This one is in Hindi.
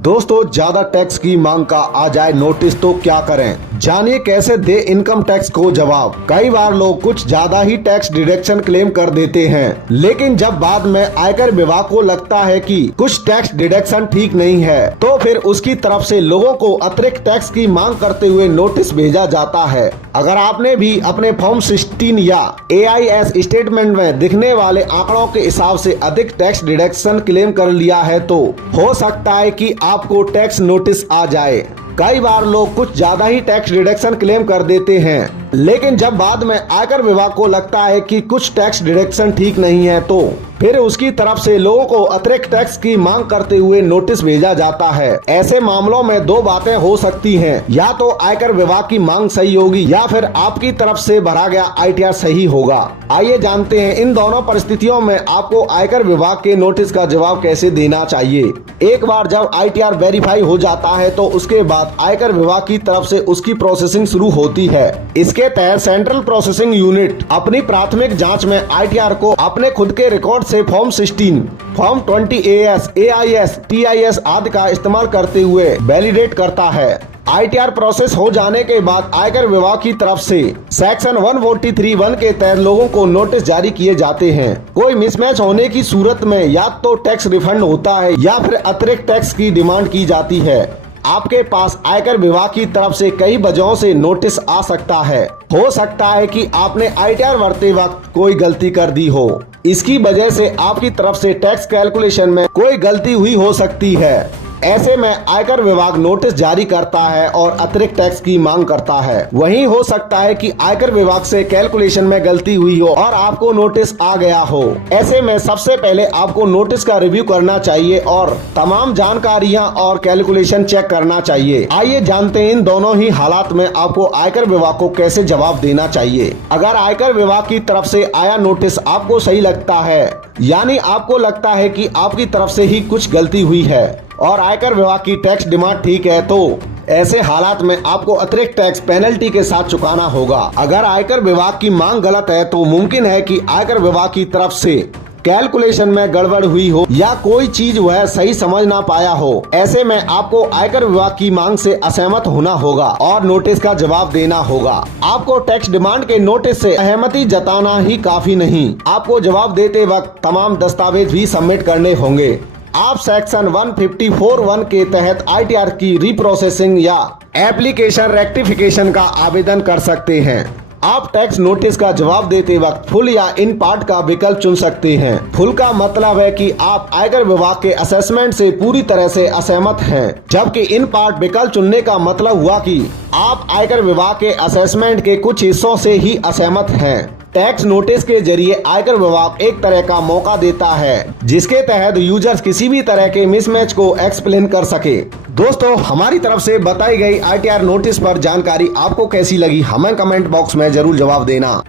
दोस्तों, ज्यादा टैक्स की मांग का आ जाए नोटिस तो क्या करें? जानिए कैसे दे इनकम टैक्स को जवाब। कई बार लोग कुछ ज्यादा ही टैक्स डिडक्शन क्लेम कर देते हैं, लेकिन जब बाद में आयकर विभाग को लगता है कि कुछ टैक्स डिडक्शन ठीक नहीं है, तो फिर उसकी तरफ से लोगों को अतिरिक्त टैक्स की मांग करते हुए नोटिस भेजा जाता है। अगर आपने भी अपने फॉर्म 16 या AIS स्टेटमेंट में दिखने वाले आंकड़ों के हिसाब से अधिक टैक्स डिडक्शन क्लेम कर लिया है, तो हो सकता है कि आपको टैक्स नोटिस आ जाए। कई बार लोग कुछ ज्यादा ही टैक्स डिडक्शन क्लेम कर देते हैं, लेकिन जब बाद में आयकर विभाग को लगता है कि कुछ टैक्स डिडक्शन ठीक नहीं है, तो फिर उसकी तरफ से लोगों को अतिरिक्त टैक्स की मांग करते हुए नोटिस भेजा जाता है। ऐसे मामलों में दो बातें हो सकती हैं, या तो आयकर विभाग की मांग सही होगी या फिर आपकी तरफ से भरा गया ITR सही होगा। आइए जानते हैं इन दोनों परिस्थितियों में आपको आयकर विभाग के नोटिस का जवाब कैसे देना चाहिए। एक बार जब ITR वेरीफाई हो जाता है, तो उसके बाद आयकर विभाग की तरफ से उसकी प्रोसेसिंग शुरू होती है। इसके तहत सेंट्रल प्रोसेसिंग यूनिट अपनी प्राथमिक जांच में ITR को अपने खुद के रिकॉर्ड से form 16, form 20AS, AIS, TIS आदि का इस्तेमाल करते हुए वैलिडेट करता है। ITR प्रोसेस हो जाने के बाद आयकर विभाग की तरफ से सेक्शन 143(1) के तहत लोगों को नोटिस जारी किए जाते हैं। कोई मिसमैच होने की सूरत में या तो टैक्स रिफंड होता है या फिर अतिरिक्त टैक्स की डिमांड की जाती है। आपके पास आयकर विभाग की तरफ से कई वजहों से नोटिस आ सकता है। हो सकता है कि आपने ITR भरते वक्त कोई गलती कर दी हो। इसकी वजह से आपकी तरफ से टैक्स कैलकुलेशन में कोई गलती हुई हो सकती है। ऐसे में आयकर विभाग नोटिस जारी करता है और अतिरिक्त टैक्स की मांग करता है। वहीं हो सकता है कि आयकर विभाग से कैलकुलेशन में गलती हुई हो और आपको नोटिस आ गया हो। ऐसे में सबसे पहले आपको नोटिस का रिव्यू करना चाहिए और तमाम जानकारियां और कैलकुलेशन चेक करना चाहिए। आइए जानते हैं इन दोनों ही हालात में आपको आयकर विभाग को कैसे जवाब देना चाहिए। अगर आयकर विभाग की तरफ से आया नोटिस आपको सही लगता है, यानी आपको लगता है कि आपकी तरफ से ही कुछ गलती हुई है और आयकर विभाग की टैक्स डिमांड ठीक है, तो ऐसे हालात में आपको अतिरिक्त टैक्स पेनल्टी के साथ चुकाना होगा। अगर आयकर विभाग की मांग गलत है, तो मुमकिन है कि आयकर विभाग की तरफ से कैलकुलेशन में गड़बड़ हुई हो या कोई चीज वह सही समझ ना पाया हो। ऐसे में आपको आयकर विभाग की मांग से असहमत होना होगा और नोटिस का जवाब देना होगा। आपको टैक्स डिमांड के नोटिस से सहमति जताना ही काफी नहीं, आपको जवाब देते वक्त तमाम दस्तावेज भी सबमिट करने होंगे। आप सेक्शन 154(1) के तहत ITR की रीप्रोसेसिंग या एप्लीकेशन रेक्टिफिकेशन का आवेदन कर सकते हैं। आप टैक्स नोटिस का जवाब देते वक्त फुल या इन पार्ट का विकल्प चुन सकते हैं। फुल का मतलब है कि आप आयकर विभाग के असेसमेंट से पूरी तरह से असहमत हैं, जबकि इन पार्ट विकल्प चुनने का मतलब हुआ कि आप आयकर विभाग के असेसमेंट के कुछ हिस्सों से ही असहमत हैं। टैक्स नोटिस के जरिए आयकर विभाग एक तरह का मौका देता है, जिसके तहत यूजर्स किसी भी तरह के मिसमैच को एक्सप्लेन कर सके। दोस्तों, हमारी तरफ से बताई गई ITR नोटिस पर जानकारी आपको कैसी लगी, हमें कमेंट बॉक्स में जरूर जवाब देना।